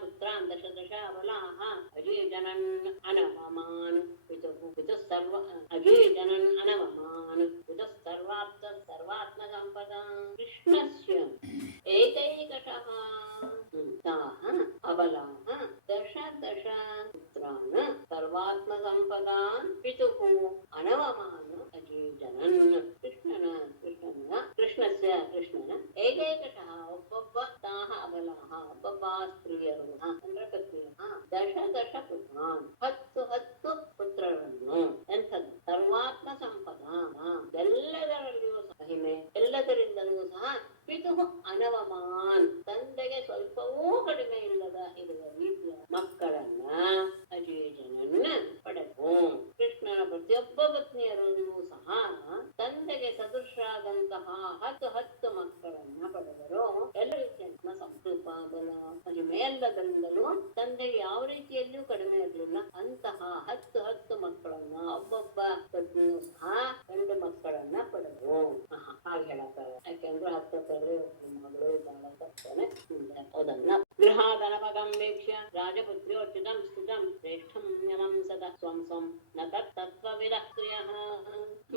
पुत्रान् दश दश अबलाः अजीजनन् अनवमान् पितुः सर्व अजीजनन् अनवमान् पितुः सर्वात्मसम्पदा कृष्णस्य एकैकशः ताः अबलाः दश दश पुत्रान् सर्वात्मसम्पदान् पितुः अनवमान् अजीजनन् कृष्णस्य ಏಕೈಕಶಃ ಒಬ್ಬೊಬ್ಬ ತಾಹ ಅಬಲಾಹ ಒಬ್ಬೊಬ್ಬ ಸ್ತ್ರೀಯರು ಅಂದ್ರೆ ಪತ್ನಿಯರು ದಶ ದಶ ಪುತ್ರಾನ್ 10 ಪುತ್ರರನ್ನು ಎಂಥದ್ದು ಸರ್ವಾತ್ಮ ಸಂಪದ ಎಲ್ಲದರಲ್ಲಿಯೂ ಮಹಿಮೆ ಎಲ್ಲದರಿಂದಲೂ ಸಹ ಪಿತುಃ ಅನವಮಾನ್ ತಂದೆಗೆ ಸ್ವಲ್ಪವೂ ಕಡಿಮೆ ಇಲ್ಲದ ಇರುವ ರೀತಿಯ ಮಕ್ಕಳನ್ನ ಅಜೇಜನನ್ನ ಪಡೆದು ಕೃಷ್ಣನ ಪ್ರತಿಯೊಬ್ಬ ಪತ್ನಿಯರಲ್ಲೂ ಸಹ ತಂದೆಗೆ ಸದೃಶರಾದಂತಹ 10 ಮಕ್ಕಳನ್ನ ಪಡೆದರು. ಎಲ್ಲ ರೀತಿಯ ಸಂಕಲ್ಪಬಲ ಮಹಿಮೆ ಎಲ್ಲದರಿಂದಲೂ ತಂದೆಗೆ ಯಾವ ರೀತಿಯಲ್ಲಿಯೂ ಕಡಿಮೆ ಇರಲಿಲ್ಲ. ಅಂತಹ 10 ಮಕ್ಕಳನ್ನ ಒಬ್ಬೊಬ್ಬ ಪತ್ನಿಯೂ ಸಹ 2 ಮಕ್ಕಳನ್ನ ಪಡೆದರು. ಹಾಗೆ ಹೇಳಕ್ಕಾಗ ಯಾಕೆಂದ್ರೆ 10 ಮಗಳು ಇದ್ದಾಳೆ ಅದನ್ನ ಗೃಹಾದನಪಗಂ ವೀಕ್ಷ್ಯ ರಾಜಪುತ್ರ್ಯೋಚಿತಂ ಸ್ಥಿತಂ ಶ್ರೇಷ್ಠಂ ಯಮಂ ಸದ ಸ್ವಂ ಸ್ವಂ ನ ತತ್ವವಿದ ಸ್ತ್ರೀಯಃ.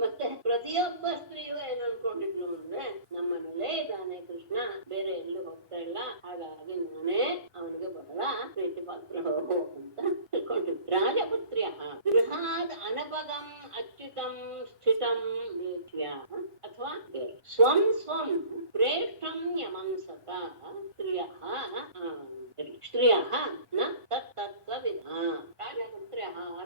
ಮತ್ತೆ ಪ್ರತಿಯೊಬ್ಬ ಸ್ತ್ರೀಯು ಏನು ಅನ್ಕೊಂಡಿದ್ರು ಅಂದ್ರೆ ನಮ್ಮ ಮನೇಲೇ ಇದ್ದಾನೆ ಕೃಷ್ಣ, ಬೇರೆ ಎಲ್ಲೂ ಹೋಗ್ತಾ ಇಲ್ಲ, ಹಾಗಾಗಿ ನಾನೇ ಅವನಿಗೆ ಬಹಳ ಪ್ರೀತಿ ಪಾತ್ರ ಹೋಗು ಅಂತ ತಿಳ್ಕೊಂಡಿದ್ರು. ರಾಜಪುತ್ರ್ಯ ಗೃಹಾದ್ ಅನಪಗಂ ಅಚ್ಯುತಂ ಸ್ಥಿತಂ ವೀಕ್ಷ್ಯ ಅಥವಾ ಸ್ವಂ ಸ್ವಂ ಪ್ರೇಷ್ಠಂ ಯಮಂಸತ ಸ್ತ್ರೀಯಃ ನ ತತ್ವವಿಧ.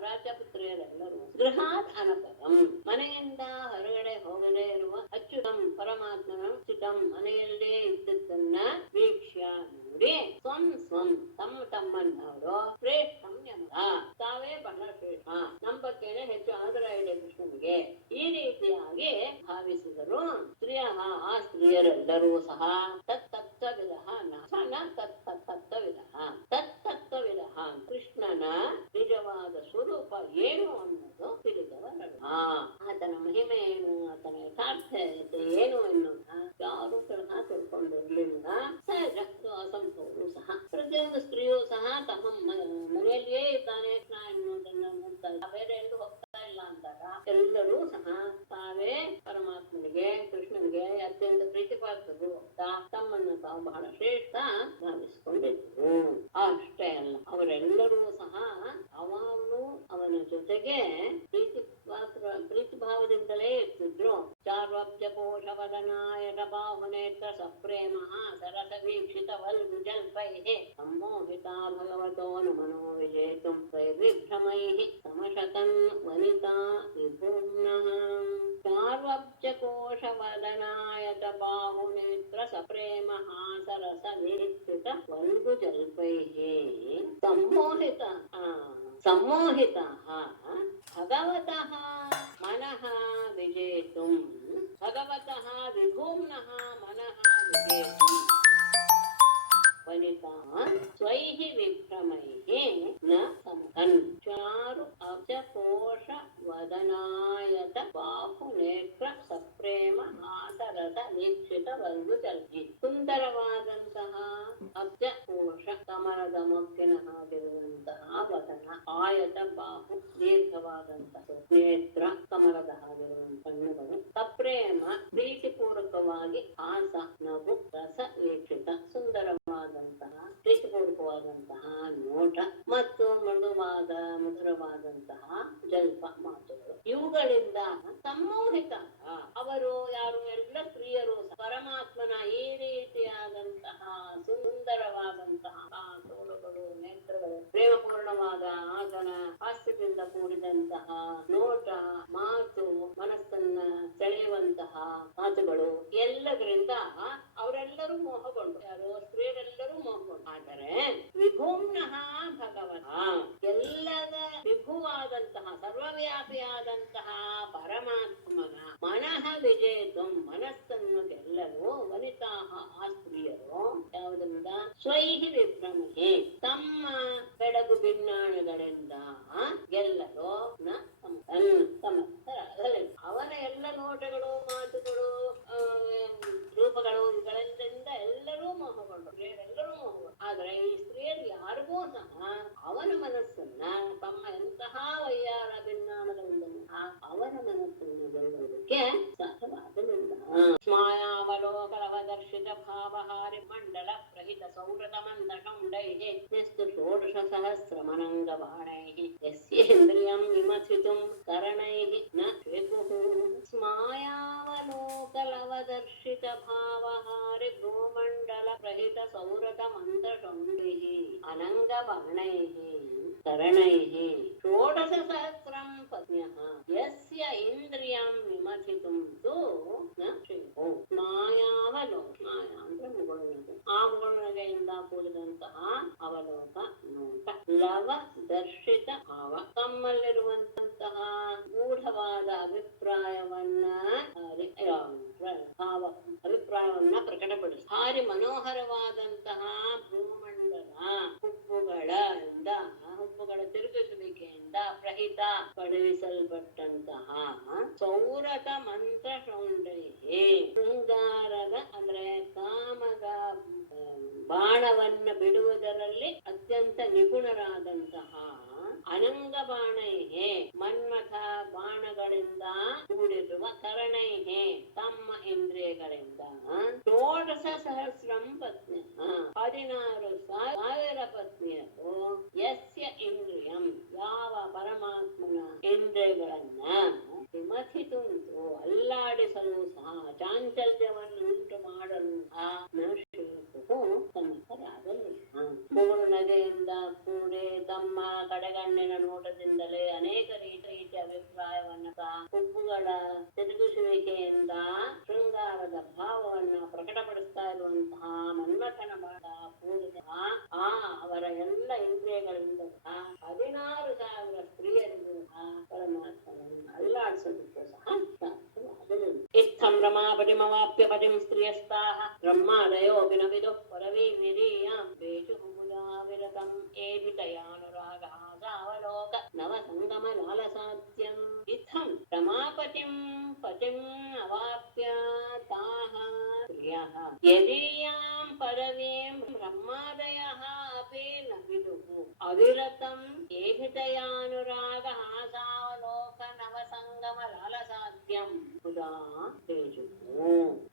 ರಾಜಪುತ್ರಿಯರೆಲ್ಲರೂ ಗೃಹಾತ್ ಅನಪಗಂ ಮನೆಯಿಂದ ಹೊರಗಡೆ ಹೋಗದೇ ಇರುವ ಅಚ್ಯುತಂ ಪರಮಾತ್ಮನ ಸ್ಥಿತಂ ಮನೆಯಲ್ಲೇ ಇದ್ದದ್ದನ್ನ ವೀಕ್ಷ್ಯ ನೋಡಿ ಸ್ವಂ ಸ್ವಂ ತಮ್ಮನ್ನವರು ಶ್ರೇಷ್ಠಂ ಯಮದ ತಾವೇ ಬಹಳ ಶ್ರೇಷ್ಠ, ನಮ್ಮ ಬಗ್ಗೆನೆ ಹೆಚ್ಚು ಆದರ ಇದೆ ಕೃಷ್ಣನಿಗೆ, ಈ ರೀತಿಯಾಗಿ ಭಾವಿಸಿದರು. ಸ್ತ್ರೀಯ ಆ ಸ್ತ್ರೀಯರೆಲ್ಲರೂ ಸಹ ತತ್ತತ್ವವಿಧ ತತ್ತತ್ವವಿಧ ಕೃಷ್ಣನ ನಿಜವಾದ ಸ್ವರೂಪ ಏನು ಅನ್ನೋದು ತಿಳಿದವರು. ಆತನ ಮಹಿಮೆ ಏನು, ಆತನ ಯಥಾರ್ಥತೆ ಏನು ಎನ್ನುವುದ ಯಾರು ಸಹ ತಿಳ್ಕೊಂಡಿರ್ಲಿಲ್ಲ. ಸಹಜ ಅಸಂಭವನು ಸಹ ಪ್ರತಿಯೊಂದು ಸ್ತ್ರೀಯೂ ಸಹ ತಮ್ಮ ಮನೆಯಲ್ಲಿಯೇ ಇದ್ದಾನೆ ಕೃಷ್ಣ ಎನ್ನುವುದನ್ನ ನೋಡ್ತಾ ಇಲ್ಲ, ಬೇರೆ ಎಲ್ಲೂ ಹೋಗ್ತಾ ಇಲ್ಲ ಅಂದಾಗ ಎಲ್ಲರೂ ಸಹ ತಾವೇ ಪರಮಾತ್ಮನಿಗೆ ಕೃಷ್ಣನಿಗೆ ಅತ್ಯಂತ ಪ್ರೀತಿ ಪಾತ್ರರು ತಮ್ಮನ್ನು ತಾವು ಬಹಳ ಶ್ರೇಷ್ಠ ಭಾವಿಸಿಕೊಂಡಿದ್ರು. ಅಷ್ಟೇ ಅಲ್ಲ, ಅವರೆಲ್ಲರೂ ಸಹ ಅವಾಗಲೂ ಅವನ ಜೊತೆಗೆ ಪ್ರೀತಿ ಭಾವದಿಂದಲೇ ಇರ್ತಿದ್ರು. ಚಾರ್ವಬ್ಜಕೋಶವದನಾಯಕ ಬಾಹುನೇತ್ರ ಸಪ್ರೇಮ ಸರಸ ವೀಕ್ಷಿತ ವಲ್ಗು ಜಲ್ಪೈಃ ಸಮ್ಮೋಹಿತಾ ಭಗವತೋ ನಮನೋ ವಿಜೇತುಂ ವೈರ್ವಿಭ್ರಮೈಃ ಸಮಶತನ್ ವನಿತಾ ವಿಭೂಮ್ನಃ. ಚಾರ್ವಬ್ಜಕೋಶವದನಾಯಕ ಬಾಹುನೇತ್ರ ಸಪ್ರೇಮ ಸರಸ ವೀಕ್ಷಿತ ವಲ್ಗು ಜಲ್ಪೈಃ सम्मोहितः भगवतः मनः विजेतुं भगवतः विभूम्नः मनः विजेतुं वनिता स्वैः विभ्रमैः न समहन्. चारु अब्जकोश वदनायत बाहुनेत्र सप्ರೇಮ ಹಾಸರಸ ವೀಕ್ಷಿತ ವಲ್ಗು ಜಲ್ಪಿ. ಸುಂದರವಾದಂತಹ ಅಬ್ಜಕೋಶ ಕಮಲದ ಮೊಗ್ಗಿನ ಹಾಗಿರುವಂತಹ ವದನ, ಆಯತ ಬಾಹು ದೀರ್ಘವಾದಂತಹ ನೇತ್ರ ಕಮಲದ ಹಾಗಿರುವಂತಹ ಕಣ್ಣುಗಳು, ಸಪ್ರೇಮ ಪ್ರೀತಿಪೂರ್ವಕವಾಗಿ ಹಾಸ ನಗು ರಸ ವೀಕ್ಷಿತ ಸುಂದರವಾದಂತಹ ಪ್ರೀತಿಪೂರ್ವಕವಾದಂತಹ ನೋಟ ಮತ್ತು ಮಧುರವಾದಂತಹ ಜಲ್ಪ ಮಾತುಗಳು. ಇವುಗಳಿಂದ ಸಮ್ಮೋಹಿತ ಅವರು ಯಾರು ಎಲ್ಲ ಸ್ತ್ರೀಯರು ಪರಮಾತ್ಮನ ಈ ರೀತಿಯಾದಂತಹ ಸುಂದರವಾದಂತಹ ತೋಳುಗಳು ನೇತ್ರಗಳು, ಪ್ರೇಮಪೂರ್ಣವಾದ ಆತನ ಹಾಸ್ಯದಿಂದ ಕೂಡಿದಂತಹ ನೋಟ, ಮಾತು, ಮನಸ್ಸನ್ನ ಸೆಳೆಯುವಂತಹ ಮಾತುಗಳು ಎಲ್ಲದರಿಂದ ಅವರೆಲ್ಲರೂ ಮೋಹಗೊಂಡು, ಯಾರು ಸ್ತ್ರೀಯರೆಲ್ಲರೂ ಮೋಹಗೊಂಡು. ಆದರೆ ವಿಭೂಮ್ನಃ ಭಗವತ ಎಲ್ಲದ ವಿಭುವಾದಂತಹ ಸರ್ವವ್ಯಾಪಿಯಾದಂತಹ ಪರಮಾತ್ಮನ ಮನಃ ವಿಜೇತು ಮನಸ್ಸನ್ನು ಗೆಲ್ಲಲು ವನಿತಾ ಆ ಸ್ತ್ರೀಯರು ಯಾವುದರಿಂದ ಸ್ವೈಹಿ ವಿಭ್ರಮೆ ತಮ್ಮ ಬೆಳಗು ಭಿನ್ನಾಣಗಳಿಂದ ಗೆಲ್ಲಲು ಸಮರ್ಥರಾಗಲಿಲ್ಲ. ಅವನ ಎಲ್ಲ ನೋಟಗಳು, ಮಾತುಗಳು, ರೂಪಗಳು ಇವುಗಳಿಂದ ಎಲ್ಲರೂ ಮೋಹಗೊಂಡು, ಎಲ್ಲರೂ ಮೋಹಗೊಂಡು. ಆದ್ರೆ ಅಂದ್ರೆ ಈ ಸ್ತ್ರೀಯರು ಯಾರಿಗೂ ಸಹ ಅವನ ಮನಸ್ಸನ್ನ ತಮ್ಮ ಎಂತಹ ವೈಯಾರ ಭಿನ್ನಾಣಗಳಿಂದ ಅವನ ಮನಸ್ಸನ್ನು ಗೆಲ್ಲುವುದಕ್ಕೆ ಸಾಧ್ಯವಾಗಲಿಲ್ಲ. ಸ್ಮಾಯಾವಲೋಕಲವದರ್ಶಿತ ಭಾವಹಾರಿ ಮಂಡಲ ಪ್ರಹಿತ ಸೌರತ ಮಂದಕಂಡೈಃ ಯಸ್ತು ಷೋಡಶ ಸಹಸ್ರಮನಂಗ ಬಾಣೈಃ ಯಸ್ಯೇಂದ್ರಿಯಂ ವಿಮಥಿತುಂ ಕರಣೈಃ ನ ಶ್ವೇತುಃ. ಸ್ಮಾಯಾವಲೋಕಲವದರ್ಶಿತ ಭಾವಹಾರಿ ಭೂಮಂಡಲ ಪ್ರಹಿತ ಸೌರತ ಮಂದಕಂಡೈಃ ಅನಂಗ ಬಾಣೈಃ ಕರಣೈಃ ಷೋಡಶ ಸಹಸ್ರಂ ಪತ್ನ್ಯಃ ಯಸ್ಯ ಇಂದ್ರಿಯಂ ವಿಮಥಿತುಂ ತು ನ ಶ್ರೇಯೋ. ಮಾಯಾವಲೋಕ, ಮಾಯ ಅಂದ್ರೆ ಮುಗುಳುನಗೆ, ಆ ಮುಗುಳುನಗೆಯಿಂದ ಕೂಡಿದಂತಹ ಅವಲೋಕ ನೋಟ. ಲವ ದರ್ಶಿತ ಭಾವ, ತಮ್ಮಲ್ಲಿರುವಂತಹ ಗೂಢವಾದ ಅಭಿಪ್ರಾಯವನ್ನ ಅಭಿಪ್ರಾಯವನ್ನ ಪ್ರಕಟಪಡಿಸಿ ಭಾರಿ ಮನೋಹರವಾದಂತಹ ಭೂಮಂಡಲ ಹುಬ್ಬುಗಳ ತಿರುಗಿಸುವಿಕೆಯಿಂದ ಪ್ರಹಿತ ಪಡಿಸಲ್ಪಟ್ಟಂತಹ ಸೌರತ ಮಂತ್ರ ಶೌಂಡೈಹಿ, ಶೃಂಗಾರದ ಅಂದ್ರೆ ಕಾಮದ ಬಾಣವನ್ನ ಬಿಡುವುದರಲ್ಲಿ ಅತ್ಯಂತ ನಿಪುಣರಾದಂತಹ ಅನಂಗ ಬಾಣೈಹೇ ಮನ್ಮಥ ಬಾಣಗಳಿಂದ ಕೂಡಿರುವ ಕರಣೈಹೇ ತಮ್ಮ ಇಂದ್ರಿಯಗಳಿಂದ ಷೋಡಶ ಸಹಸ್ರಂ ಪತ್ನಿ 16,000 ಪತ್ನಿಯರು ಯಸ್ಯ ಇಂದ್ರಿಯಂ ಯಾವ ಪರಮಾತ್ಮನ ಇಂದ್ರಿಯಗಳನ್ನ ವಿಮಥಿತುಂಟು ಅಲ್ಲಾಡಿಸಲು ಸಹ ಚಾಂಚಲ್ಯವನ್ನು ಉಂಟು ಮಾಡಲು ಸಮರ್ಥರಾಗಲಿಲ್ಲ. ಮುಗುಳು ನಗೆಯಿಂದ ಕೂಡಿ ತಮ್ಮ ಕಡೆಗಣ್ಣಿನ ನೋಟದಿಂದಲೇ ಅನೇಕ ರೀತಿಯ ಅಭಿಪ್ರಾಯವನ್ನ ಹುಬ್ಬುಗಳ ತಿರುಗಿಸುವಿಕೆಯಿಂದ ಶೃಂಗಾರದ ಭಾವವನ್ನ ಪ್ರಕಟಪಡಿಸ್ತಾ ಇರುವಂತಹ ಮನ್ಮಥನ ಬಾಣ ಕೂಡಿದ ಅವರ ಎಲ್ಲ ಇಂದ್ರಿಯಗಳಿಂದ 16,000 ಸ್ತ್ರೀಯರಿಗೂ ಪರಮಾತ್ಮನನ್ನು ಅಲ್ಲಾಡಿಸೋದಕ್ಕೆ ಸಹ ಸಾಧ್ಯವಾಗಲಿಲ್ಲ. ಇತ್ತಂ ರಮಾಪತಿಮವಾಪ್ಯ ಪತಿಂ ಸ್ತ್ರೀಯಸ್ತಾಃ ಬ್ರಹ್ಮಾದಯೋಪಿ ನ ವಿದುಃ ಪರವೀರ್ಯಾಂ ಬೇಷು ವಿರತಂ ಏಭಿತಯಾನುರಾಗಃ ಸಾವಲೋಕ ನವ ಸಂಗಮ ಲಾಲಸಾತ್ಯಂ. ಇತ್ತಂ ರಮಾಪತಿಂ ಪತಿಂ ಅವಾಪ್ಯ ತಾಃ ಸ್ತ್ರಿಯಃ ಯದೀಯಾಂ ಪರವೀಂ ಬ್ರಹ್ಮಾದಯಃ ಅಪಿ ನ ವಿದುಃ ಅವಿರತಂ ಏಭಿತಯಾನುರಾಗಃ ಸಾವಲೋಕ ನವ ಸಂಗಮ ಲಾಲಸಾತ್ಯಂ ಪುರಾ ತೇಜುಃ.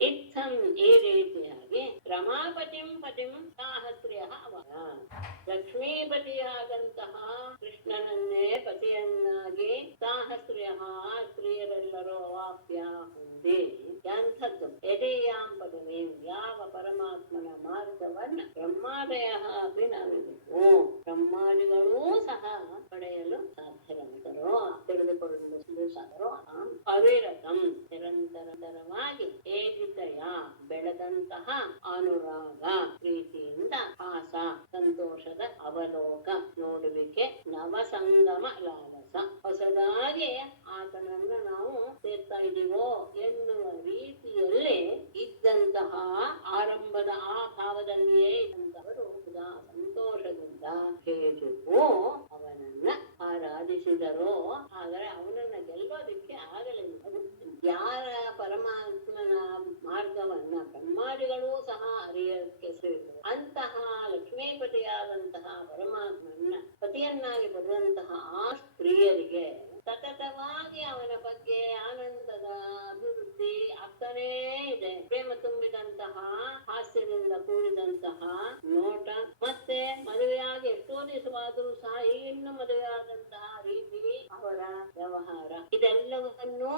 ಇತ್ತಂ ಈ ರೀತಿಯಾಗಿ ರಮಾಪತಿಂ ಪತಿಂ ತಾಃ ಸ್ತ್ರೀಯಃ ಲಕ್ಷ್ಮೀಪತಿಯಾದಂತಹ ಕೃಷ್ಣನನ್ನೇ ಪತಿಯನ್ನಾಗಿ ತಾಃ ಸ್ತ್ರೀಯಃ ಸ್ತ್ರೀಯರೆಲ್ಲರೂ ಅವಾಪ್ಯ ಹೊಂದಿ ಎಂಥದ್ದು ಯದೀಯಾಂ ಪದವೀಂ ಯಾವ ಪರಮಾತ್ಮನ ಮಾರ್ಗವನ್ನ ಬ್ರಹ್ಮಾದಯಃ ಅಪಿ ನ ವಿದುಃ ಬ್ರಹ್ಮಾದಿಗಳೂ ಸಹ ಪಡೆಯಲು ಸಾಧ್ಯವಂತರೋ ತಿಳಿದುಕೊಳ್ಳಲು ಸಾಧರೋ ಅವಿರತಂ ನಿರಂತರವಾಗಿ ಏಜಿತಯ ಬೆಳೆದಂತಹ ಅನುರಾಗ ಪ್ರೀತಿಯಿಂದ ಹಾಸ ಸಂತೋಷದ ಅವಲೋಕ ನೋಡುವಿಕೆ ನವ ಸಂಗಮ ಲಾಲಸ ಹೊಸದಾಗಿ ಆತನನ್ನು ನಾವು ಸೇರ್ತಾ ಇದ್ದೀವೋ ಎನ್ನುವ ರೀತಿಯಲ್ಲಿ ಇದ್ದಂತಹ ಆರಂಭದ ಆ ಭಾವದಲ್ಲಿಯೇ ಇದ್ದಂತವರು ಸಂತೋಷದಿಂದ ಹೇಜುವು ಅವನನ್ನ ಆರಾಧಿಸಿದರೋ ಆದರೆ ಅವನನ್ನ ಗೆಲ್ಲೋದಕ್ಕೆ ಆಗಲಿಲ್ಲ. ಯಾರ ಪರಮಾತ್ಮನ ಮಾರ್ಗವನ್ನ ಬ್ರಹ್ಮಾದಿಗಳೂ ಸಹ ಅರಿಯಕ್ಕೆ ಸೇರಿದರು ಅಂತಹ ಲಕ್ಷ್ಮೀಪತಿಯಾದಂತಹ ಪರಮಾತ್ಮನ ಪತಿಯನ್ನಾಗಿ ಬರುವಂತಹ ಆ ಸ್ತ್ರೀಯರಿಗೆ ಸತತವಾಗಿ ಅವನ ಬಗ್ಗೆ ಆನಂದದ ಅಭಿವೃದ್ಧಿ ಆಗ್ತಾನೇ ಇದೆ. ಪ್ರೇಮ ತುಂಬಿದಂತಹ ಹಾಸ್ಯದಿಂದ ಕೂಡಿದಂತಹ ನೋಟ, ಮತ್ತೆ ಮದುವೆಯಾಗಿ ಎಷ್ಟೋ ದಿವಸವಾದರೂ ಸಹ ಇನ್ನು ಮದುವೆಯಾದಂತಹ ರೀತಿ ಅವರ ವ್ಯವಹಾರ ಇದೆಲ್ಲವನ್ನೂ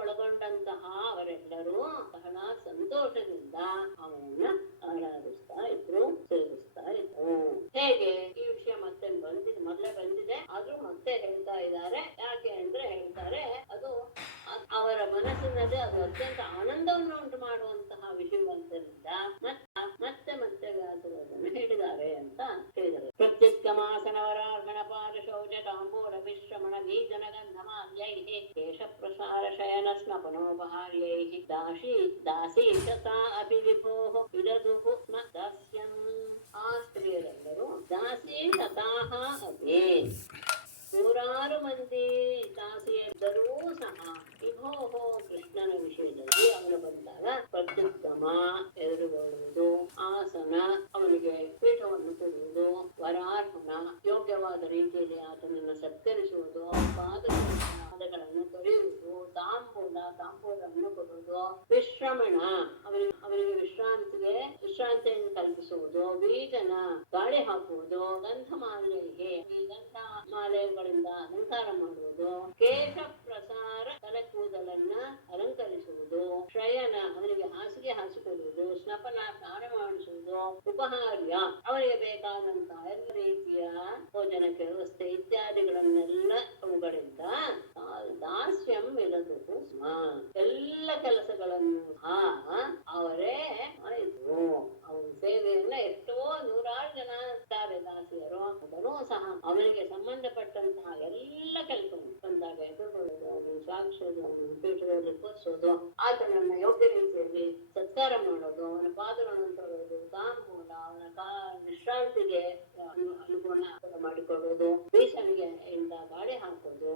ಒಳಗೊಂಡಂತಹ ಅವರೆಲ್ಲರೂ ಬಹಳ ಸಂತೋಷದಿಂದ ಅವನನ್ನ ಆರಾಧಿಸ್ತಾ ಇದ್ರು, ಸೇವಿಸ್ತಾ ಇದ್ರು. ಹೇಗೆ ಈ ವಿಷಯ ಮತ್ತೆ ಮೊದಲೇ ಬಂದಿದೆ, ಆದ್ರೂ ಮತ್ತೆ ಹೇಳ್ತಾ ಇದ್ದಾರೆ. ಯಾಕೆ ಅಂದ್ರೆ ಹೇಳ್ತಾರೆ ಅದು ಅವರ ಮನಸ್ಸಿನಲ್ಲಿ ಅದು ಅತ್ಯಂತ ಆನಂದವನ್ನು ಉಂಟು ಮಾಡುವಂತಹ ವಿಷಯವಂತರಿಂದ ಮತ್ತೆ ವ್ಯಾಸರನ್ನು ಹೇಳಿದ್ದಾರೆ ಅಂತ ಹೇಳಿದರು. ಪ್ರತ್ಯುತ್ಕಮಾಸನವರಾರ್ಹಣ ಪಾದ ಶೌಚ ತಾಂಬೂಲ ವಿಶ್ರಮಣ ಬೀಜನ ಗಂಧಮಾಲ್ಯೈಃ ಕೇಶ ಪ್ರಸಾರ ಶಯನ ಸ್ನಪನೋಪಹಾರ್ಯೈಃ ದಾಸೀಶತಾ ಅಪಿ ವಿಭೋಃ ವಿದದುಃ ನ ದಾಸ್ಯಂ. ಆ ಸ್ತ್ರೀಯರೆಲ್ಲರೂ ದಾಸೀಶತಾಃ ಅಪಿ ನೂರಾರು ಮಂದಿ ದಾಸಿಯರಿದ್ದರೂ ಸಹ ವಿಭೋಹೋ ಕೃಷ್ಣನ ವಿಷಯದಲ್ಲಿ ಅವನು ಬಂದಾಗ ಪ್ರತ್ಯುತ್ತಮ ಎದುರುಗೊಳ್ಳುವುದು ಆಸನ, ಅವನಿಗೆ ಪೀಠವನ್ನು ಕೊಡುವುದು, ವರಾರ್ಹಣ ಯೋಗ್ಯವಾದ ರೀತಿಯಲ್ಲಿ ಆತನನ್ನು ಸತ್ಕರಿಸುವುದು, ಪಾದಗಳನ್ನು ತೊಳೆಯುವುದು, ತಾಂಬೂಲವನ್ನು ಕೊಡುವುದು, ವಿಶ್ರಮಣ ಅವನಿಗೆ ವಿಶ್ರಾಂತಿಯನ್ನು ಕಲ್ಪಿಸುವುದು, ಬೀಜನ ಗಾಳಿ ಹಾಕುವುದು, ಗಂಧಮಾಲೆಗೆ ಈ ಗಂಧ ಮಾಲೆಗಳಿಂದ ಅಲಂಕಾರ ಮಾಡುವುದು, ಕೇಶ ಪ್ರಸಾರ ತಲೆ ಕೂದಲನ್ನ ಅಲಂಕರಿಸುವುದು, ಶಯನ ಅವನಿಗೆ ಹಾಸಿಗೆ ಹಾಸಿಕೊಡುವುದು, ಸ್ನಾನ ಮಾಡಿಸುವುದು, ಉಪಹಾರ್ಯ ಅವನಿಗೆ ಬೇಕಾದಂತಹ ಎಲ್ಲ ರೀತಿಯ ಭೋಜನಕ್ಕೆ ವ್ಯವಸ್ಥೆ ಇತ್ಯಾದಿಗಳನ್ನೆಲ್ಲ ಅವುಗಳಿಂದ ದಾಸ್ಯಂ ಇಲ್ಲದು ಎಲ್ಲ ಕೆಲಸಗಳನ್ನು ಅವರೇ ಆಯಿತು. ಅವನ ಸೇವೆಯನ್ನ ಎಷ್ಟೋ ನೂರಾರು ಜನ ಇದ್ದಾರೆ ದಾಸಿಯರು, ಅದನ್ನು ಸಹ ಅವನಿಗೆ ಸಂಬಂಧಪಟ್ಟಂತಹ ಎಲ್ಲ ಕೆಲಸವನ್ನು ಬಂದಾಗ ಎದುರುಗೊಳ್ಳೋದು, ಸಾಕ್ಷಿಸೋದು, ಪೀಠದಲ್ಲಿ ಕೂರಿಸೋದು, ಆತನನ್ನ ಯೋಗ್ಯ ರೀತಿಯಲ್ಲಿ ಸತ್ಕಾರ ಮಾಡೋದು, ಅವನ ಪಾದಗಳನ್ನು ತೊಳೆಯೋದು, ತಾಂಬೂಲ ಅವನ ವಿಶ್ರಾಂತಿಗೆ ಅನುಗುಣ ಮಾಡಿಕೊಳ್ಳೋದು, ಬೀಸಣಿಗೆ ಇಂದ ಗಾಳಿ ಹಾಕೋದು,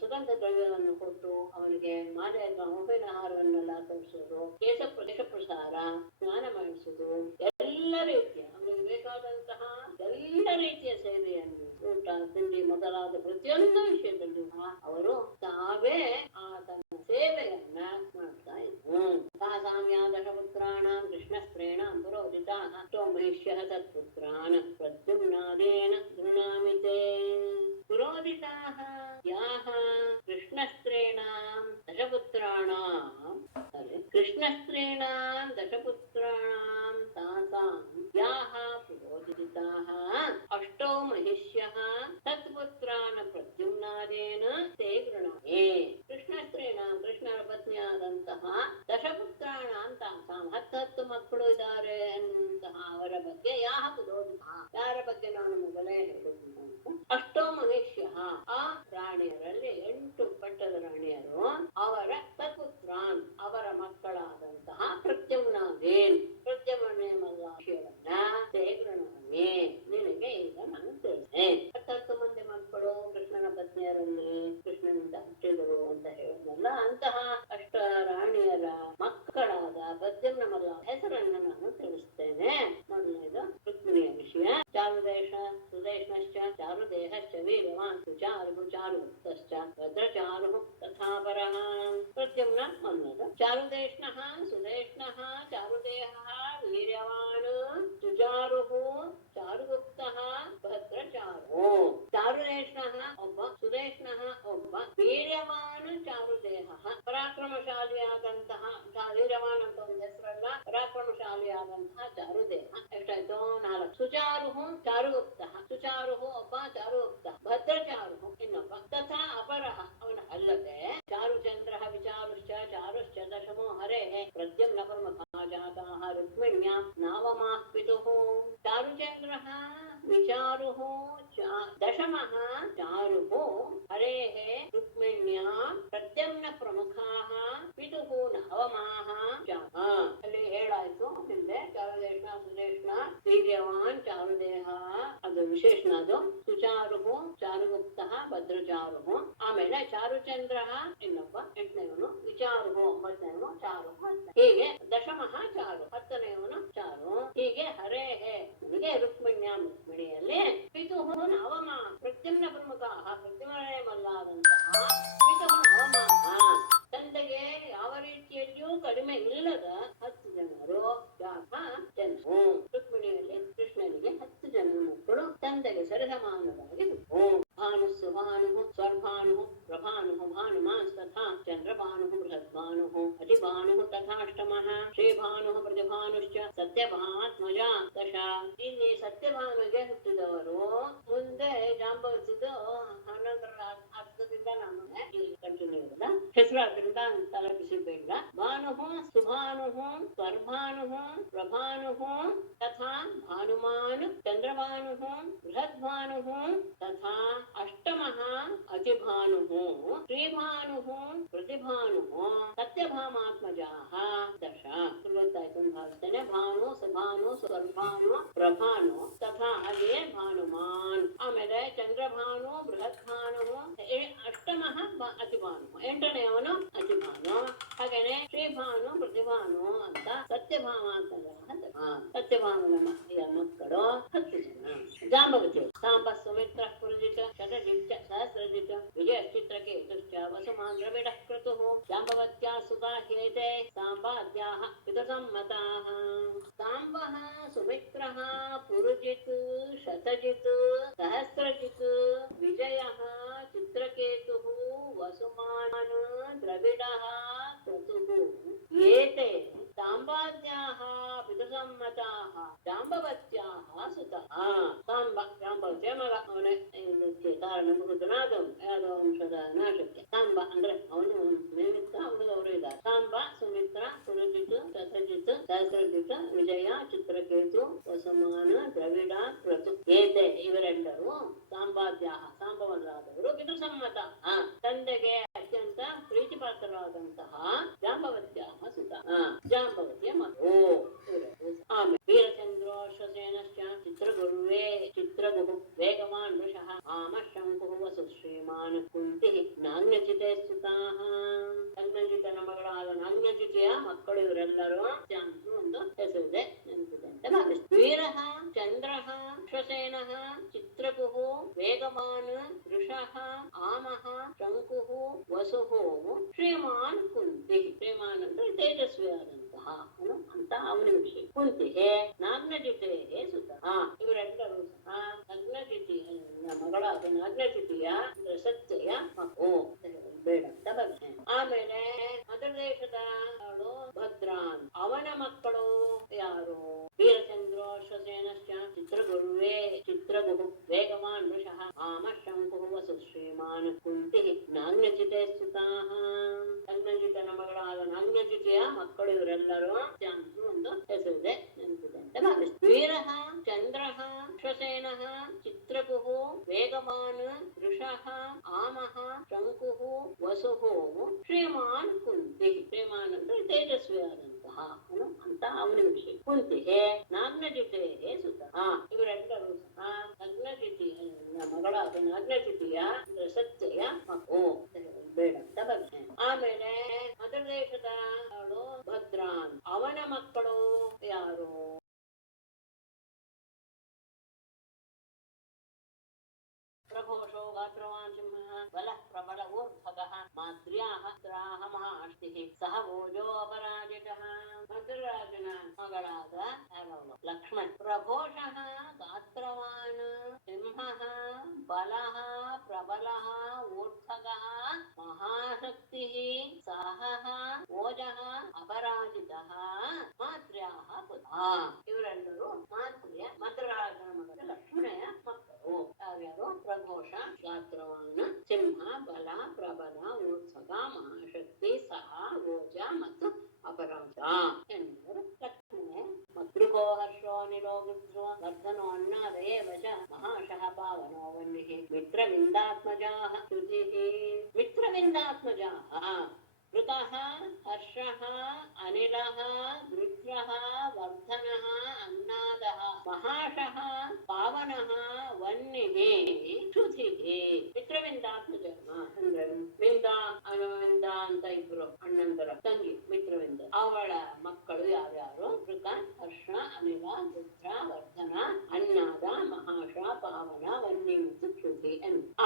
ಸುಗಂಧ ದ್ರವ್ಯವನ್ನು ಕೊಟ್ಟು ಅವನಿಗೆ ಮಾಲೆ ಹೂವಿನ ಹಾರವನ್ನೆಲ್ಲ ತರಿಸೋದು, ಕೇಶ ಪ್ರಸಾರ, ಸ್ನಾನ ಮಾಡಿಸೋದು, ಎಲ್ಲ ರೀತಿಯ ಅವನಿಗೆ ಬೇಕಾದಂತಹ ಎಲ್ಲ ರೀತಿಯ ಸೇವೆಯನ್ನು, ಊಟ ತಿಂಡಿ ಮೊದಲಾದ ಪ್ರತಿಯೊಂದು ವಿಷಯದಲ್ಲೂ ಅವರು ತಾವೇ ಆತನ ಸೇವೆಯನ್ನ ಮಾಡ್ತಾ ಇದ್ರು. ದಶಪುತ್ರಾಣ ಕೃಷ್ಣಸ್ತ್ರೇಣ ಪುರೋಹಿತ ಮಹಿಷ್ಯ ತತ್ಪುತ್ರಾನ್ ಪ್ರದ್ಯುಮ್ನಾದೇನ ಗೃಣಾಮಿತೆ. ಪುರೋಹಿತಾಃ ಯಾಃ ಕೃಷ್ಣಸ್ತ್ರೇಣಾಂ ದಶಪುತ್ರಾಣಾಂ ತಾಸಾಂ ಯಾಃ ಪುರೋಹಿತಾಃ ಅಷ್ಟೋ ಮಹಿಷ್ಯಃ ತತ್ಪುತ್ರಾನ್ ಪ್ರದ್ಯುಮ್ನಾದೇನ ತೇ ಗೃಣಾಮಿ. ಕೃಷ್ಣರ ಪತ್ನಿಯಾದಂತಹ ದಶಪುತ್ರಾಣಾಂ ತಾಸಾಂ 10 ಮಕ್ಕಳು ಇದ್ದಾರೆ ಎನ್ನುವಂತಹ ಅವರ ಬಗ್ಗೆ ಯಾಹ ಪುರೋಹಿತ ಯಾರ ಬಗ್ಗೆ ನಾನು ಮೊದಲೇ ಹೇಳಿದ್ದು, ಅಷ್ಟೋ ಮಹಿಷ್ಯ ಆ ರಾಣಿಯರಲ್ಲಿ 8 ಪಟ್ಟದ ರಾಣಿಯರು ಅವರ ತತ್ಪುತ್ರಾನ್ ಅವರ ಮಕ್ಕಳಾದಂತಹ ಪ್ರದ್ಯುಮ್ನಾದೇನ್ ಮಲ್ಲಾಶಿಯವನ್ನ ತೇಗ್ರಣಾಮಿ ನಿನಗೆ ಈಗ ನಾನು ತಿಳಿಸೆ. 10 ಮಂದಿ ಮಕ್ಕಳು ಕೃಷ್ಣನ ಪತ್ನಿಯರಲ್ಲಿ ಕೃಷ್ಣನಿಂದ ಹುಟ್ಟಿದರು ಅಂತ ಹೇಳಿದ್ನಲ್ಲ, ಅಂತಹ ಅಷ್ಟ ರಾಣಿಯರ ಮಕ್ಕಳಾದ ಪ್ರದ್ಯುಮ್ನ ಮಲ್ಲ ಹೆಸರನ್ನು ನಾನು ತಿಳಿಸ್ತೇನೆ. ಮೊದಲನೇದು ರುಕ್ಮಿಣಿಯ ವಿಷಯ. ಚಾರುದೇಶ ಸುದೇಶ್ನಶ್ಚ ಚಾರುದೇಹಶ್ಚ ವೀರ್ಯವಾನ್ ಚಾರುಗುಪ್ತಶ್ಚ ಭದ್ರಚಾರು ತಥಾಪರಃ. ಪ್ರದ್ಯುಮ್ನ ಮೊದಲನೇದು ಚಾರುದೇಶ್ನಃ ಸುದೇಶ್ನಃ ಚಾರುದೇಹಃ ವೀರ್ಯವಾನ್ ಸುಚಾರುಃ ಚಾರುಗುಪ್ತಃ ಭದ್ರಚಾರು. ಚಾರುದೇಶ್ನಃ ಒಬ್ಬ, ಸುದೇಶ್ನಃ ಒಬ್ಬ, ವೀರ್ಯವಾನ್ ಚಾರುದೇಹಃ ಪರಾಕ್ರಮಶಾಲಿಯಾದಂತಹ ವೀರ್ಯವಾನ್ ಅಂತ ಒಂದು ಹೆಸರಲ್ಲ, ಪರಾಕ್ರಮಶಾಲಿಯಾದಂತಹ ಚಾರುದೇಹ. ಎಷ್ಟಾಯ್ತು? 4. ಸುಚಾರುಃ ಚಾರುಗುಪ್ತಃ ಸುಚಾರುಃ ಒಬ್ಬ, ಚಾರುಗುಪ್ತ ಭದ್ರಚಾರುಃ ಇನ್ನೊಬ್ಬ. ತಥಾ ಅಪರಃ ಅವನ ಅಲ್ಲದೆ ಚಾರುಚಂದ್ರ ವಿಚಾರುಶ್ಚ ಚಾರುಶ್ಚ ದಶಮೋ ಹರೇ ಪ್ರದ್ಯುಮ್ನ ಪ್ರಮುಖಾ ಜಾತಾಃ ರುಕ್ಮಿಣ್ಯಾಂ ನಾವಮಾಃ ಪಿತುಃ. ಚಾರುಚಂದ್ರಃ ವಿಚಾರುಃ ದಶಮಃ ಚಾರುಃ ಹರೇಃ ರುಕ್ಮಿಣ್ಯಾಂ ಪ್ರದ್ಯುಮ್ನ ಪ್ರಮುಖಾಃ ಪಿತುಃ ನವಮಾಃ ಜಾತಾಃ. ಅಲ್ಲಿ ಹೇಳಾಯ್ತು ಹಿಂದೆ ಚಾರುದೇಶ್ನ ಸುದೇಶ್ನ ವೀರ್ಯವಾನ್ ಚಾರುದೇಹ ಅದು ವಿಶೇಷಣ, ಅದು ಸುಚಾರುಃ ಚಾರುಗುಪ್ತಃ ಭದ್ರಚಾರುಃ. ಆಮೇಲೆ ಚಾರುಚಂದ್ರ ಇನ್ನೊಬ್ಬ 8ನೇವನು, ವಿಚಾರುಃ 9ನೇವನು, ಚಾರು 10. ಹೀಗೆ ದಶಮಃ ಚಾರು 10ನೇವನು ಚಾರು. ಹೀಗೆ ಹರೇಹೇ ನನಗೆ ರುಕ್ಮಿಣ್ಯಾಂ ರುಕ್ಮಿಣಿಯಲ್ಲಿ ಪಿತುಃ ನವಮ ಪ್ರದ್ಯುಮ್ನ ಪ್ರಮುಖಾಃ ಪ್ರದ್ಯುಮ್ನೇ ಮಲ್ಲಾದಂತಹ ಪಿತುಃ ನವಮಾಃ ತಂದೆಗೆ ಯಾವ ರೀತಿಯಲ್ಲಿಯೂ ಕಡಿಮೆ ಇಲ್ಲದ 10 ಜನರು. ರುಕ್ಮಿಣಿಯಲ್ಲಿ ಕೃಷ್ಣನಿಗೆ 10 ಜನ ಮಕ್ಕಳು ತಂದೆಗೆ ಸರಿಸಮಾನವಾಗಿದ್ದು. ಭಾನುಃ ಸುಭಾನುಃ ಸ್ವರ್ಭಾನುಃ ಪ್ರಭಾನುಃ ಭಾನುಮಾಸ್ತಥಾ ಚಂದ್ರಭಾನುಃ ಬೃಹದ್ಭಾನುಃ ಅತಿಭಾನುಃ ತಥಾಷ್ಟಮಃ ಶ್ರೀಭಾನುಃ ಪ್ರತಿಭಾನುಶ್ಚ ಸತ್ಯಭಾತ್ಮಜ ದಶ. ಇಲ್ಲಿ ಸತ್ಯಭಾನುಗೆ ಹುಟ್ಟಿದವರು ಮುಂದೆ ಜಾಂಬವಿಸಿದ್ದು 11ರ ಅರ್ಥದಿಂದ ನಾನು ಕಂಟಿನ್ಯೂ ಇಲ್ಲ, ಹೆಸರಾದ್ರಿಂದ ತಲುಪಿಸಿದ್ದಿಲ್ಲ. ಭಾನುಃ ಸುಭಾನುಃ ಸ್ವರ್ಭಾನುಃ ಪ್ರಭಾನುಃ ತಥಾ ಭಾನುಮಾನ್ ಚಂದ್ರಭಾನುಃ ಬೃಹದ್ಭಾನುಃ ತಥಾ ಅಷ್ಟಮಃ ಅತಿಭಾನುಃ ಶ್ರೀಭಾನುಃ ಪ್ರತಿಭಾನುಃ ಸತ್ಯಭಾಮಾತ್ಮಜಾಃ ದಶ. ಗೊತ್ತಾಯ್ತು ಭಾವಿಸ್ತೇನೆ. ಭಾನು ಸುಭಾನು ಸ್ವರ್ಭಾನು ಪ್ರಭಾನು ತಥಾ ಅದೇ ಭಾನುಮಾನ್. ಆಮೇಲೆ ಚಂದ್ರಭಾನು ಬೃಹದ್ಭಾನು ಅಷ್ಟಮಃ ಅತಿಭಾನು 8ನೇವನು ಅತಿಭಾನು. ಹಾಗೇನೆ ಶ್ರೀಭಾನು ಪ್ರತಿಭಾನು ಅಂತ ಸತ್ಯಭಾಮ ಅಂತ ಸತ್ಯಭಾಮನ ಮಕ್ಕಳು 10 ಜನ. ಜಾಂಬವತಿ ಸಾಂಬ ಸುಮಿತ್ರ ಪುರಜಿತ ಶತಜಿಚ್ಚ ಸಹಸ್ರಜಿತ ವಿಜಯಶ್ಚಿತ್ರಕೇತುಶ್ಚ ವಸುಮಾನ್ ದ್ರವಿಡಃ ಕ್ರತುಃ ಜಾಂಬವತ್ಯಾ ಸುತಾ ಹೇತೆ ಸಾಂಬಾದ್ಯಾಃ ಪಿತೃಸಮ್ಮತಾಃ. ಸಾಂಬಃ ಸುಮಿತ್ರಃ ಪುರುಜಿತ್ ಶತಜಿತ್ ಸಹಸ್ರಜಿತ್ ವಿಜಯಃ ಚಿತ್ರಕೇತುಃ ವಸುಮಾನ್ ದ್ರವಿಡಃ ಕ್ರತುಃ ಏತೆ ಸಾಂಬಾದ್ಯಾಃ ಪಿತೃಸಮ್ಮತಾಃ ಜಾಂಬವತ್ಯಾಃ ಸುತಃ. ಸಾಂಬ ಜಾಂಬವತಿಯ ಮಗ, ಅವನೇ ಇದಕ್ಕೆ ಕಾರಣಭೂತನಾದವನು ಯಾವುದೋ ವಂಶದ ನಾಶಕ್ಕೆ. ಸಾಂಬ ಅಂದ್ರೆ ಅವನು ನಿಮಿತ್ತ ಅವರು ಇದ್ದಾರೆ. ಸಾಂಬ ಸುಮಿತ್ರ ಪುರುಜಿತ್ ಶತಜಿತ್ ಸಹಸ್ರಜಿತ್ ವಿಜಯ ಚಿತ್ರಕೇತು ವಸುಮಾನ ದ್ರವಿಡ ಕ್ರತು ಏತೆ ಇವರೆಲ್ಲರೂ ಸಾಂಬಾದ್ಯಾಹ ಸಾಂಬವರಾದವರು ಪಿತೃಸಮ್ಮತ ತಂದೆಗೆ ಅತ್ಯಂತ ಪ್ರೀತಿಪಾತ್ರರಾದಂತಹ ಜಾಂಬವತ್ಯಾಹ ಸುತ ಜಾಂಬವತಿಯ ಮಗು. ಆಮೇಲೆ ವೀರಚಂದ್ರೋ ಶ್ವಸೇನಶ್ಚ ಚಿತ್ರಗುರುವೇ ಚಿತ್ರಗುಹು ವೇಗವಾನ್ ವೃಷಃ ಆಮ ಶಂಕುಃ ವಸು ಶ್ರೀಮಾನ್ ಕುಂತಿ ನಾಗ್ನಚಿತೆ ಸುತಾಃ. ನಾಗ್ನಚಿತನ ಮಗಳಾದ ನಾಗ್ನಚಿತೆಯ ಮಕ್ಕಳು ಇವರೆಲ್ಲರೂ ಒಂದು ಹೆಸರಿದೆ ನೆನಪಿದಂತೆ ಭಾವಿಸಿ. ವೀರಃ ಚಂದ್ರಃ ಶ್ವಸೇನಃ ಚಿತ್ರಗುಃ ವೇಗವಾನ್ ವೃಷಃ ಆಮಃ ಶಂಕುಃ ವಸುಃ ಶ್ರೀಮಾನ್ ಕುಂತಿ. ಶ್ರೀಮಾನ್ ಅಂದ್ರೆ ತೇಜಸ್ವಿಯಾದಂತಹ ಅಂತ ಅವನ ವಿಷಯ. ಕುಂತಿಗೆ ನಾಗ್ನಚಿತೆಯೇ ಸುತ. ಇವರೆಲ್ಲರೂ ಸಹ ನಗ್ನಚಿತಿಯ ಮಗಳಾದ ನಾಗ್ನಚಿತಿಯ ಸತ್ಯೆಯ ಮಗು ಬೇಡ ಅಂತ ಬಂದೆ. ಆಮೇಲೆ ಮಧುರ ದೇಶದ ಭದ್ರಾನ್ ಅವನ ಮಕ್ಕಳು ಯಾರು? ವೀರಚಂದ್ರೋ ಶ್ವಸೇನಶ್ಚ ಚಿತ್ರಗುರುವೇ ಚಿತ್ರಗುಹು ವೇಗವಾನ್ ವೃಷಃ ಆಮ ಶಂಕುಃ ವಸು ಶ್ರೀಮಾನ್ ಕುಂತಿ ನಾಗ್ನಚಿತೆ ಸುತಾಃ. ನಾಗ್ನಚಿತನ ಮಗಳಾದ ನಾಗ್ನಚಿತೆಯ ಮಕ್ಕಳು ಇವರೆಲ್ಲರೂ ಒಂದು ಹೆಸರಿದೆ ನೆನಪಿದಂತೆ ಭಾವಿಸಿ. ವೀರಃ ಚಂದ್ರಃ ಶ್ವಸೇನಃ ಚಿತ್ರಗುಃ ವೇಗವಾನ್ ವೃಷಃ ಆಮಃ ಶಂಕುಃ ವಸುಃ ಶ್ರೀಮಾನ್ ಕುಂತಿ. ಶ್ರೀಮಾನ್ ಅಂದ್ರೆ ತೇಜಸ್ವಿಯಾದಂತಹ ಅಂತ ಅವನ ವಿಷಯ. ಕುಂತಿಗೆ ನಾಗ್ನಚಿತೆಯೇ ಸುತ. ಇವರೆಲ್ಲರೂ ಸಹ ನಾಗ್ನಚಿತಿಯ ಮಗಳಾದ ನಾಗ್ನಚಿತಿಯ ಸತ್ಯೆಯ ಮಗು ಬೇಡ ಅಂತ ಬಂದೆ. ಆಮೇಲೆ ಮಧುರ ದೇಶದ ಭದ್ರಾನ್ ಅವನ ಮಕ್ಕಳು ಯಾರು? ಪ್ರಘೋಷೋ ಗಾತ್ರವಾನ್ ಸಿಂಹಃ ಬಲಃ ಪ್ರಬಲ ಊರ್ಧ್ವಗಃ ಮಾದ್ರ್ಯಾಃ ತ್ರಾಹ ಮಹಾಷ್ಟಿಃ ಸಹ ಓಜೋ ಅಪರಾಜಿತಃ. ಮಧುರಾಜನ ಮಗಳಾದ ಲಕ್ಷ್ಮಣ. ಪ್ರಘೋಷಃ ಗಾತ್ರವಾನ್ ಸಿಂಹಃ ಬಲಃ ಪ್ರಬಲಃ ಊರ್ಧ್ವಗಃ ಮಹಾಶಕ್ತಿಃ ಸಹಃ ಓಜಃ ಅಪರಾಜಿತಃ ಮಾದ್ರ್ಯಾಃ ಪುತ್ರಃ. ಇವರೆಲ್ಲರೂ ಮಾದ್ರಿಯ ಮಧುರಾಜನ ಮಗಳ ಲಕ್ಷ್ಮಣೆಯ ಮಕ್ಕಳು. ಯಾರ್ಯಾರು? ಪ್ರಘೋಷ, ಗಾತ್ರವಾನ್, ಸಿಂಹ, ಬಲ, ಪ್ರಬಲ, ಊರ್ಧ್ವಗ, ಮಹಾಶಕ್ತಿ, ಸಹ, ಓಜ ಮತ್ತು ಅಪರಾಧ ಎನ್ನುವರು ಲಕ್ಷ್ಮಣೆ. ಮತೃಕೋ ಹರ್ಷೋ ನಿರೋಗಿಧ್ರುವ ವರ್ಧನೋ ಅನ್ನಾದಯೇ ವಶ ಮಹಾಶಃ ಪಾವನೋ ವನ್ನಿಃ ಮಿತ್ರವಿಂದಾತ್ಮಜಾಃ ಶ್ರುತಿಃ. ಮಿತ್ರವಿಂದಾತ್ಮಜಾಃ ಮೃತಃ ಹರ್ಷಃ ಅನಿಲಃ ಗೃಧ್ರಃ ವರ್ಧನಃ ಅನ್ನಾದಃ ಮಹಾಶಃ ಪಾವನಃ ವನ್ನಿಃ ಶ್ರುತಿಃ. ಮಿತ್ರವಿಂದಾತ್ಮಜ ಅಂದ್ರೆ ವಿಂದ ಅನುವಿಂದ ಅಂತ ಇಬ್ರು ಅಣ್ಣಂದರ ತಂಗಿ ಮಿತ್ರವಿಂದ. ಅವಳ ಮಕ್ಕಳು ಯಾರ್ಯಾರು? ಮೃಗ, ಹರ್ಷ, ಅನಿಲ, ಗೃಧ್ರ, ವರ್ಧನ, ಅನ್ನಾದ, ಮಹಾಶ, ಪಾವನ, ವನ್ನಿ ಮತ್ತು ಶ್ರುತಿ.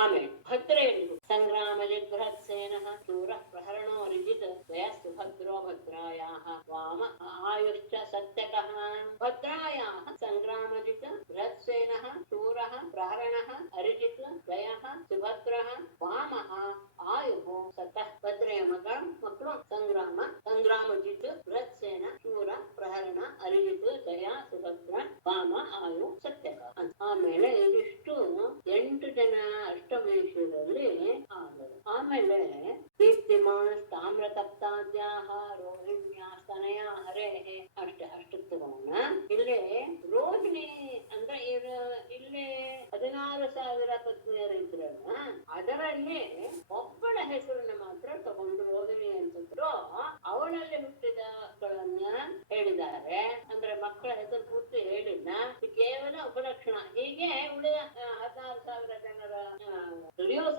ಆಮೇಲೆ ಭದ್ರೇಂದು ಸಂಗ್ರಾಮಜಿತ್ ಬೃಹತ್ಸೇನಃ ಶೂರಃ ಪ್ರಹರಣೋ ರಿಜಿತ್ ವಯಸ್ಸು ಭದ್ರೋ ಭದ್ರಾಯಾಃ ವಾಮ ಆಯುಶ್ಚ ಸತ್ಯಕಃ. ಭದ್ರಾಯಾಃ ಸಂಗ್ರಾಮಜಿತ್ ಬೃಹತ್ಸೇನಃ ಶೂರಃ ಪ್ರಹರಣಃ ಅರಿಜಿತ್ ಜಯಃ ಸುಭದ್ರಃ ವಾಮಃ ಆಯುಃ ಸತಃ. ಭದ್ರೆಯ ಮಕ್ಕಳು ಸಂಗ್ರಾಮಜಿತ್ ಬೃಹತ್ಸೇನ ಶೂರ ಪ್ರಹರಣ ಅರಿಜಿತ್ ಜಯ ಸುಭದ್ರ ವಾಮ ಆಯು ಸತ್ಯಕ. ಆಮೇಲೆ ಇದಿಷ್ಟು 8 ಜನ ಅಷ್ಟಮೇಶದಲ್ಲಿ ಆದರು. ಆಮೇಲೆ ದೀಪ್ತಿಮಾನ್ ತಾಮ್ರ ತಪ್ತಾದ್ಯಾಹ ರೋಹಿಣ್ಯಾಸ್ತನಯ ಹರೇಃ ಅಷ್ಟು ತಗೋಣ. ಇಲ್ಲಿ ರೋಹಿಣಿ ಅಂದ್ರೆ ಇಲ್ಲಿ 16,000 ಪತ್ನಿಯರು ಇದ್ರಲ್ಲ, ಅದರಲ್ಲಿ ಒಬ್ಬಳ ಹೆಸರನ್ನ ಮಾತ್ರ ತಗೊಂಡು ರೋಹಿಣಿ ಅಂತಂದ್ರು. ಅವಳಲ್ಲಿ ಹುಟ್ಟಿದ ಮಕ್ಕಳನ್ನ ಹೇಳಿದ್ದಾರೆ. ಅಂದ್ರೆ ಮಕ್ಕಳ ಹೆಸರು ಪೂರ್ತಿ ಹೇಳಿಲ್ಲ, ಕೇವಲ ಉಪಲಕ್ಷಣ. ಹೀಗೆ ಉಳಿದ 16,000 ಜನರ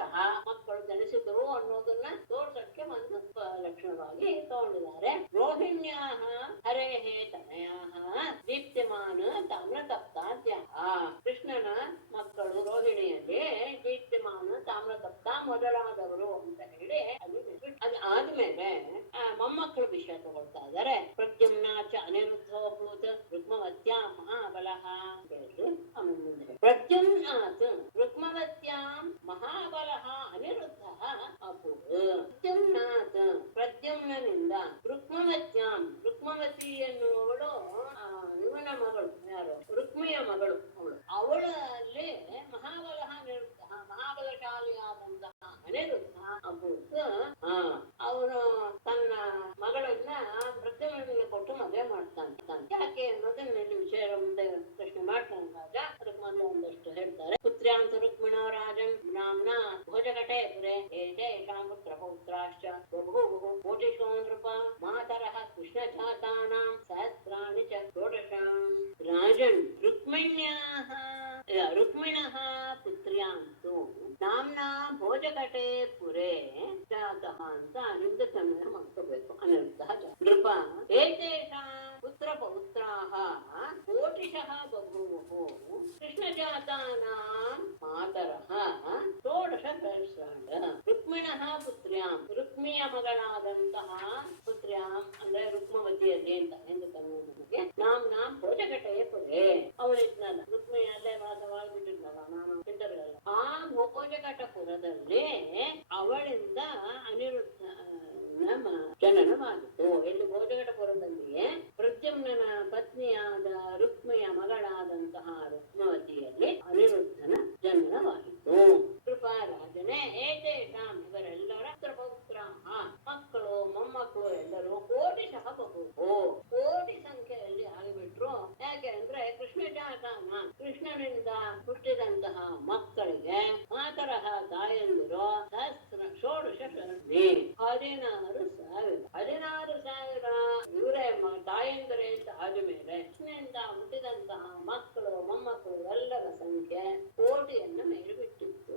ಸಹ ಮಕ್ಕಳು ಜನಿಸಿದ್ರು ಅನ್ನೋದನ್ನ ತೋರ್ಸಕ್ಕೆ ಒಂದು ಲಕ್ಷಣ ಲಕ್ಷಣವಾಗಿ ತಗೊಂಡಿದ್ದಾರೆ. ರೋಹಿಣ್ಯಾಹ ಹರೇಃ ತನಯಾಹ ದೀಪ್ತಿಮಾನ ತಾಮ್ರತಪ್ತಾದ್ಯ. ಕೃಷ್ಣನ ಮಕ್ಕಳು ರೋಹಿಣಿಯಲ್ಲಿ ದೀಪ್ತಿಮಾನ ತಾಮ್ರತಪ್ತ ಮೊದಲಾದವರು ಅಂತ ಹೇಳಿ ಅದು ಆದ್ಮೇಲೆ ಮೊಮ್ಮಕ್ಕಳು ವಿಷಯ ತಗೊಳ್ತಾ ಇದ್ದಾರೆ. ಪ್ರದ್ಯುಮ್ನಾಚ ಅನಿರುದ್ಧೋಭೂತ್ ರುಕ್ಮವತ್ಯಾ ಮಹಾಬಲಃ. ಪ್ರದ್ಯುಮ್ನಾತ್ ರುಕ್ಮವತ್ಯಾಂ ಮಹಾಬಲಃ ಅನಿರುದ್ಧಃ ಅಭೂತ್. ಪ್ರದ್ಯುಮ್ನಾತ್ ಪ್ರದ್ಯುಮ್ನನಿಂದ ರುಕ್ಮವತ್ಯಾಂ ರುಕ್ಮವತಿ ಎನ್ನುವವಳು ಇವನ ಮಗಳು, ಯಾರು ರುಕ್ಮಿಯ ಮಗಳು, ಅವಳಲ್ಲಿ ಮಹಾಬಲಃ ಅನಿರುದ್ಧ ಮಹಾಬಲಶಾಲಿಯಾದಂತಹ ಅನಿರುದ್ಧ ಅಭೂತ್. ಅವನು ತನ್ನ ಮಗಳನ್ನ ಪ್ರದ್ಯುಮ್ನನಿಗೆ ಕೊಟ್ಟು ಮದುವೆ ಮಾಡ್ತಾನೆ. ಯಾಕೆ ಅನ್ನೋದನ್ನ ಇಲ್ಲಿ ವಿಷಯ ಮುಂದೆ ಪ್ರಶ್ನೆ ಮಾಡ್ತಾನೆ ರಾಜ. ಅದಕ್ಕೆ ಮೊದಲು ಒಂದಷ್ಟು ಹೇಳ್ತಾರೆ. ಪುತ್ರ್ಯಾಂತ ರುಕ್ಮಿಣೋ ರಾಜನ್ ನಾಮ್ನ ಭೋಜಘಟೆ ಪುರೆ ಏತೇಷಾಂ ಪುತ್ರ ಪೌತ್ರಾಶ್ಚ ಬಭೂವುಃ ಕೋಟಿಶೋ ನೃಪ ಮಾತರಃ ಕೃಷ್ಣಜಾತಾನಾಂ ಸಹಸ್ರಾಣಿ ಚ ಷೋಡಶಾಂ. ರಾಜನ್ ರುಕ್ಮಿಣಃ ಪುತ್ರ್ಯಾಂತು ನಾಮ್ನಾ ಭೋಜಘಟೆ ಪುರೆ ಜಾತಃ ಅಂತ ನಿಮ್ದು ಕನ್ನಡ ಮಾಡ್ಕೋಬೇಕು. ಅನಿರುದ್ಧ ನೃಪ ಏತೇಷಾಂ ಪುತ್ರ ಪೌತ್ರಾಃ ಕೋಟಿಶಃ ಬಭೂವುಃ ಕೃಷ್ಣಜಾತಾನಾಂ ಮಾತರಃ ಷೋಡಶ ಸಹಸ್ರಾಂಡ. ರುಕ್ಮಿಣಃ ಪುತ್ರ್ಯಾಂ ರುಕ್ಮಿಯ ಮಗಳಾದಂತಹ ಪುತ್ರ್ಯಾಂ ಅಂದ್ರೆ ರುಕ್ಮವತಿಯಲ್ಲಿ ಅಂತ ಎಂದು ಕನ್ನಡಕ್ಕೆ ನಾಮ್ನಾ ಭೋಜಘಟೆಯ ಪುರೆ. ಅವಳಿದ್ನಲ್ಲ ರುಕ್ಮಿಯಲ್ಲೇ ವಾಸವಾಗಿಟ್ಟಿದ್ನಲ್ಲ ನಾನು ಚಿಂತನೆಲ್ಲ. ಆ ಭೋಜಘಟಪುರದಲ್ಲಿ ಅವಳಿಂದ ಅನಿರುದ್ಧ ಜನನವಾಗಿತ್ತು. ಇಲ್ಲಿ ಭೋಜಘಟಪುರದಲ್ಲಿಯೇ ಪ್ರದ್ಯುಮ್ನನ ಪತ್ನಿಯಾದ ರುಕ್ಮಿಯ ಮಗಳಾದಂತಹ ರುಕ್ಮವತಿಯಲ್ಲಿ ಅನಿರುದ್ಧನ ಜನನವಾಗಿತ್ತು. ಕೃಪಾರಾಜನೇ ಏತೇಷಾಂ ಇವರೆಲ್ಲರ ಪುತ್ರಪೌತ್ರಾಃ ಮಕ್ಕಳು ಮೊಮ್ಮಕ್ಕಳು ಎಲ್ಲರೂ ಕೋಟಿಶಃ ಬಭೂವು ಕೋಟಿ ಸಂಖ್ಯೆಯಲ್ಲಿ ಆಗಿಬಿಟ್ರು. ಯಾಕೆ ಅಂದ್ರೆ ಕೃಷ್ಣಜಾತಾನ ಕೃಷ್ಣನಿಂದ ಹುಟ್ಟಿದಂತಹ ಮಕ್ಕಳಿಗೆ ಮಾತರಹ ತಾಯಂದಿರು ಸಹಸ್ರ ಷೋಡಶ 16,000 ಇವರೇ ತಾಯಂದಿರೇ ಅಂತ ಆದ್ಮೇಲೆ ಕೃಷ್ಣನಿಂದ ಹುಟ್ಟಿದಂತಹ ಮಕ್ಕಳು ಮೊಮ್ಮಕ್ಕಳು ಎಲ್ಲರ ಸಂಖ್ಯೆ ಕೋಟಿಯನ್ನು ಮೇಲ್ಬಿಟ್ಟಿತ್ತು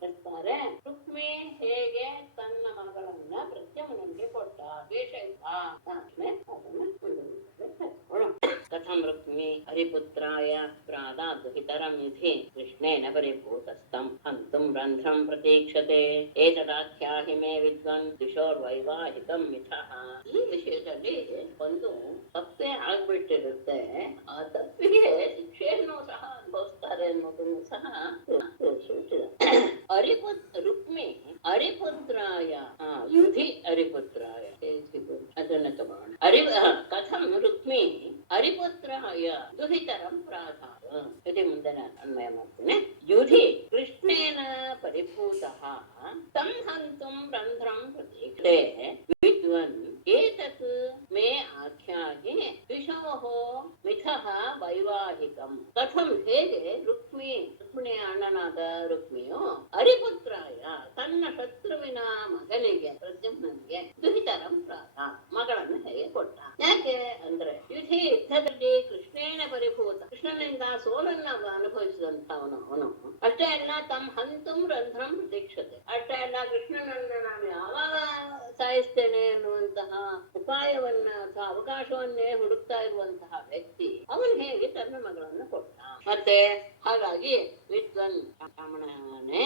ಹೇಳ್ತಾರೆ. ರುಕ್ಮಿ ಹೇಗೆ ತನ್ನ ಮಗಳನ್ನ ಪ್ರದ್ಯುಮ್ನನಿಗೆ ಕೊಟ್ಟ ದ್ವೇಷ ಇಲ್ಲ ಕಥಂ ರುಕ್ಮಿ ಹರಿಪುತ್ರಾಯ ಪ್ರಾದಾತ್ ಹಿತರಂ ವಿಧಿ ಕೃಷ್ಣೇನ ಪರಿಭೂತಸ್ಥಂ ಹಂತುಂ ರಂಧ್ರಂ ಪ್ರತೀಕ್ಷತೆ ಏತದಾಖ್ಯಾಹಿ ಮೇ ವಿದ್ವನ್ ದಿಶೋರ್ವೈವಾಹಿಕಂ ಮಿಥಃ. ಈ ವಿಷಯದಲ್ಲಿ ಒಂದು ತಪ್ಪೇ ಆಗ್ಬಿಟ್ಟಿರುತ್ತೆ. ಆ ತಪ್ಪಿಗೆ ಶಿಕ್ಷೆಯನ್ನು ಸಹ ಅನುಭವಿಸ್ತಾರೆ ಅನ್ನೋದನ್ನು ಸಹ ರುಕ್ಮಿ ಹರಿಪುತ್ರಾಯ ಯುಧಿ ಹರಿಪುತ್ರಾಯ ಅದನ್ನ ತಗೋಣ. ಕಥಂ ರುಕ್ಮಿ ಹರಿಪುತ್ರಾಯ ದುಹಿತರಂ ಪ್ರಾಧಾರ. ಇದು ಮುಂದೆ ನಾನು ಅನ್ವಯ ಮಾಡ್ತೇನೆ. ಯುಧಿ ಕೃಷ್ಣೇನ ಪರಿಭೂತಃ ತಂ ಹಂತುಂ ರಂಧ್ರಂ ಪ್ರತೀಕ್ಷತೆ ವಿದ್ವನ್ ಏತತ್ ಮೇ ಆಖ್ಯಾಹಿ ದ್ವಿಷೋಃ ಮಿಥಃ ವೈವಾಹಿಕಂ. ಕಥಂ ಹೇಗೆ ರುಕ್ಮಿಣಿಯ ಅಣ್ಣನಾದ ರುಕ್ಮಿಯು ಹರಿಪುತ್ರಾಯ ತನ್ನ ಶತ್ರುವಿನ ಮಗನಿಗೆ ಪ್ರದ್ಯುಮ್ನನಿಗೆ ದುಹಿತರಂ ಪ್ರಾತ ಮಗಳನ್ನು ಹೇಗೆ ಕೊಟ್ಟ. ಯಾಕೆ ಅಂದ್ರೆ ಯುಧಿ ಯುದ್ಧದಲ್ಲಿ ಕೃಷ್ಣೇನ ಪರಿಭೂತ ಕೃಷ್ಣನಿಂದ ಸೋಲನ್ನ ಅನುಭವಿಸಿದಂತವನು ಅವನು. ಅಷ್ಟೇ ಅಲ್ಲ ತಮ್ಮ ಹಂತುಂ ರಂಧ್ರಂ ಪ್ರತೀಕ್ಷತೆ. ಅಷ್ಟೇ ಅಲ್ಲ ಕೃಷ್ಣನನ್ನ ನಾನು ಯಾವಾಗ ಸಾಯಿಸ್ತೇನೆ ಅನ್ನುವಂತಹ ಉಪಾಯವನ್ನ ಅಥವಾ ಅವಕಾಶವನ್ನೇ ಹುಡುಕ್ತಾ ಇರುವಂತಹ ವ್ಯಕ್ತಿ ಅವನು ಹೇಗೆ ತನ್ನ ಮಗಳನ್ನು ಕೊಟ್ಟ. ಮತ್ತೆ ಹಾಗಾಗಿ ವಿದ್ವನ್ ಬ್ರಾಹ್ಮಣನೇ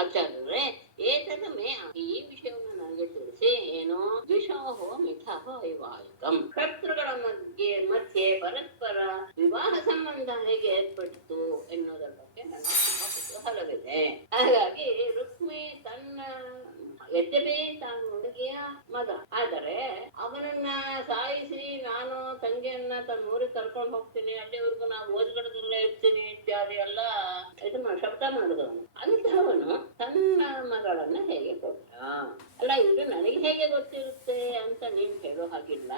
ಆಚಾರ್ಯರೇ ಏತದ ಮೇ ಈ ವಿಷಯವನ್ನು ನನಗೆ ತಿಳಿಸಿ. ಏನು ದ್ವಿಷೋಹೋ ಮಿಥಃ ವೈವಾಹಿಕಂ ಶತ್ರುಗಳ ಮಧ್ಯೆ ಪರಸ್ಪರ ವಿವಾಹ ಸಂಬಂಧ ಹೇಗೆ ಏರ್ಪಟ್ಟಿತು ಎನ್ನುವುದರ ಬಗ್ಗೆ ನನ್ನ ತುಂಬಾ ಕುತೂಹಲವಿದೆ. ಹಾಗಾಗಿ ರುಕ್ಮಿ ತನ್ನ ಯದ್ಯಪಿ ತಾನು ಹುಡುಗಿಯ ಮಗ ಆದರೆ ಅವನನ್ನ ಸಾಯಿಸಿ ನಾನು ತಂಗಿಯನ್ನ ತನ್ನ ಊರಿಗೆ ಕರ್ಕೊಂಡು ಹೋಗ್ತೀನಿ, ಅಲ್ಲಿವರೆಗೂ ನಾವು ಓದ್ಗಡದಲ್ಲೇ ಇರ್ತೀನಿ ಇತ್ಯಾದಿ ಎಲ್ಲ ಇದನ್ನ ಶಬ್ದ ಮಾಡಿದವನು. ಅಂತವನು ತನ್ನ ಮಗಳನ್ನ ಹೇಗೆ ಕೊಟ್ಟ. ಅಲ್ಲ ಇದು ನನಗೆ ಹೇಗೆ ಗೊತ್ತಿರುತ್ತೆ ಅಂತ ನೀನ್ ಹೇಳೋ ಹಾಗಿಲ್ಲ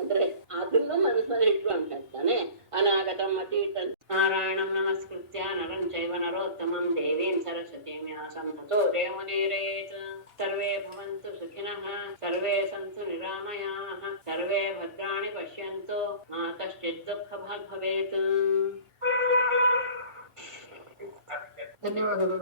ಅಂದ್ರೆ ಅದನ್ನು ಮನಸ್ಸಲ್ಲಿ ಇಟ್ಕೊಂಡು ಹೇಳ್ತಾನೆ. ಅನಾಗತಂ ಅತೀತ ನಾರಾಯಣಂ ನಮಸ್ಕೃತ್ಯ ನರಂ ಚೈವ ನರೋತ್ತಮಂ ದೇವೀಂ ಸರಸ್ವತೀಂ ವ್ಯಾಸಂ ತತೋ ಜಯಮುದೀರಯೇತ್. ಸರ್ವೇ ಭವಂತು ಸುಖಿನಃ ಸರ್ವೇ ಸಂತು ನಿರಾಮಯಾಃ ಸರ್ವೇ ಭದ್ರಾಣಿ ಪಶ್ಯಂತು ಮಾ ಕಶ್ಚಿತ್ ದುಃಖಭಾಗ್ ಭವೇತ್. ಧನ್ಯವಾದಗಳು.